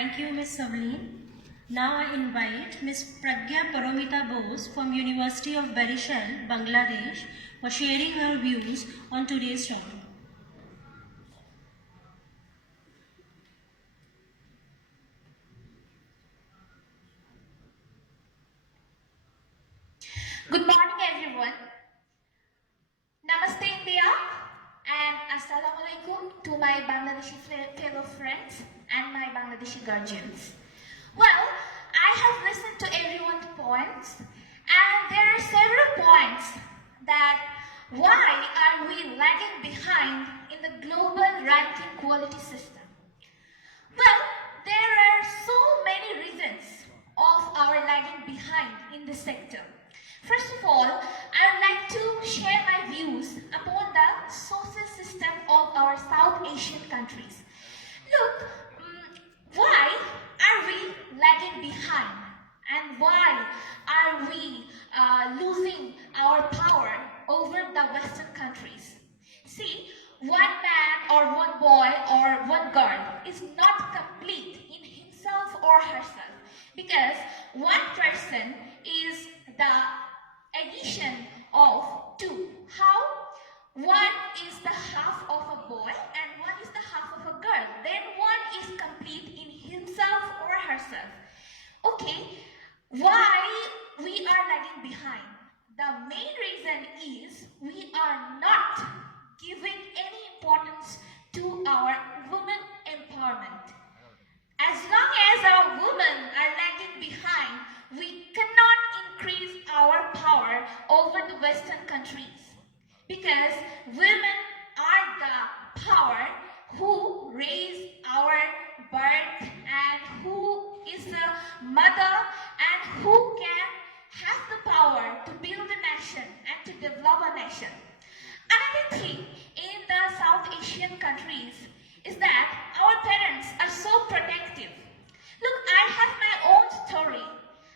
Thank you, Ms. Savleen. Now I invite Ms. Pragya Paromita Bose from University of Barishal, Bangladesh, for sharing her views on today's topic. Good morning, everyone. Namaste, India, and Assalamu alaikum to my Bangladeshi fellow friends and my Bangladeshi guardians. Well, I have listened to everyone's points, and there are several points that why are we lagging behind in the global ranking quality system? Well, there are so many reasons of our lagging behind in this sector. First of all, I would like to share my views upon the social system of our South Asian countries. Look, why are we lagging behind? And why are we losing our power over the Western countries? See, one man or one boy or one girl is not complete in himself or herself, because one person is the addition of two. How? One is the half of a boy and one is the half of a girl. Then one is complete in himself or herself. Okay, why we are lagging behind? The main reason is we are not giving any importance to our women empowerment. As long as our women are lagging behind, we cannot increase our power over the Western countries, because women are the power who raise our birth and who is the mother and who can have the power to build a nation and to develop a nation. Another thing in the South Asian countries is that our parents are so protective. Look, I have my own story.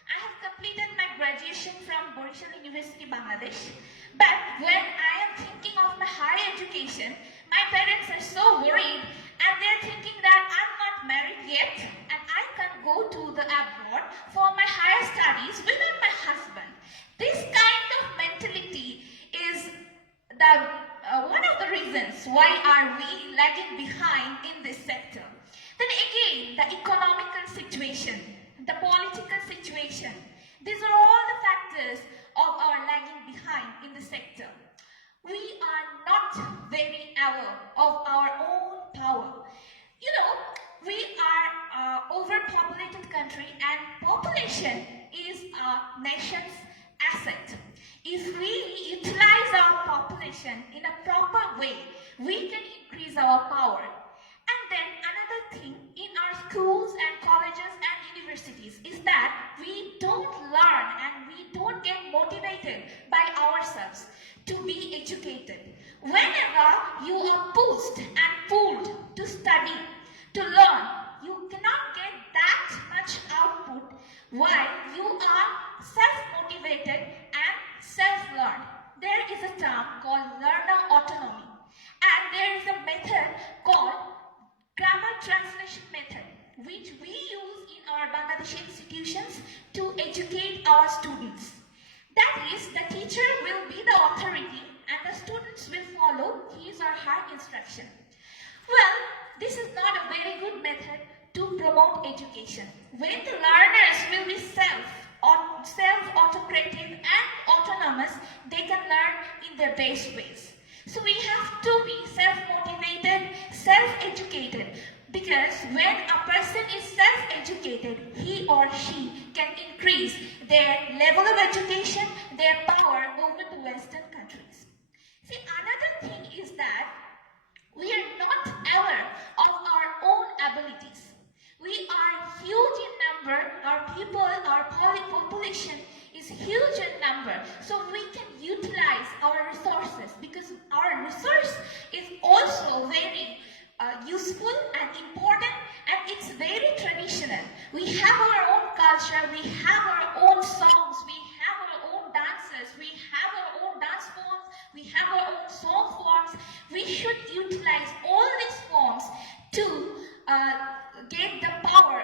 I have completed my graduation from Barishal University, Bangladesh. But when I am thinking of my higher education, my parents are so worried and they're thinking that I'm not married yet and I can go to the abroad for my higher studies without my husband. This kind of mentality is the one of the reasons why are we lagging behind in this sector. Then again, the economical situation, the political situation, these are all the factors of our lagging behind in the sector. We are not very aware of our own power. You know, we are an overpopulated country and population is a nation's asset. If we utilize our population in a proper way, we can increase our power. And then another thing in our schools and colleges and universities is that we don't learn and we don't get motivated by ourselves to be educated. Whenever you are pushed and pulled to study, to learn, you cannot get that much output while you are self-motivated and self-learned. There is a term called learner autonomy, and there is a method called grammar translation method, which we use in our Bangladeshi institutions to educate our students. That is, the teacher will be the authority and the students will follow his or her instruction. Well, this is not a very good method to promote education. When the learners will be self-autocratic and autonomous, they can learn in their best ways. So we have to be self-motivated, self-educated, because when a person is self-educated, he or she can increase their level of education, their power over the Western countries. See, another thing is that we are not aware of our own abilities. We are huge in number, our people, our population is huge in number, so we can utilize our resources, because our resource is also very useful and important, and it's very traditional. We have our own culture, we have our own songs, we have our own dances, we have our own dance forms, we have our own song forms. We should utilize all these forms to get the power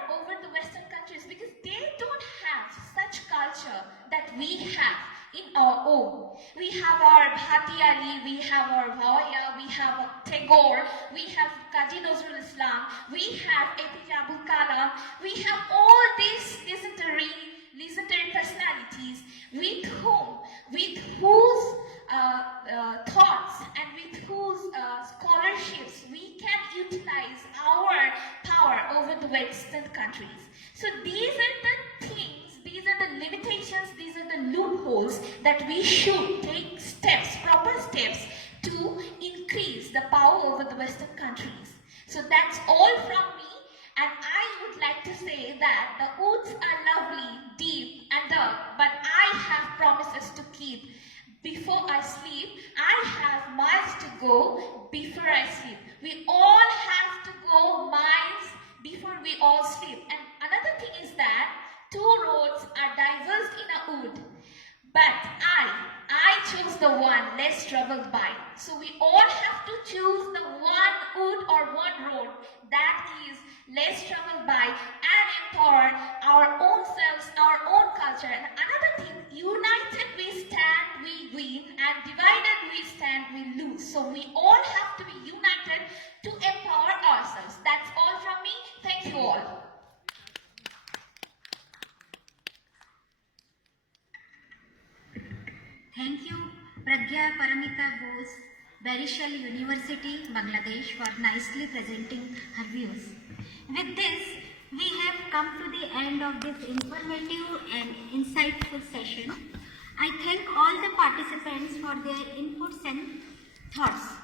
we have in our own. We have our Bhati Ali, we have our Bhawaiya, we have our Tagore, we have Kazi Nazrul Islam, we have APJ Abul Kalam, we have all these legendary personalities with whose thoughts and with whose scholarships we can utilize our power over the Western countries. So these are the things, these are the limitations, these are the loopholes that we should take steps, proper steps to increase the power over the Western countries. So that's all from me. And I would like to say that the oaths are lovely, deep and dark, but I have promises to keep. Before I sleep, I have miles to go before I sleep. We all have to go miles before we all sleep. And another thing is that 2 roads are diverged in a wood, but I chose the one less traveled by. So we all have to choose the one wood or one road that is less traveled by and empower our own selves, our own culture. And another thing, united we stand, we win, and divided we stand, we lose. So we all have to be united to empower ourselves. That's all from me. Thank you all. Thank you, Pragya Paramita Bose, Barishal University, Bangladesh, for nicely presenting her views. With this, we have come to the end of this informative and insightful session. I thank all the participants for their inputs and thoughts.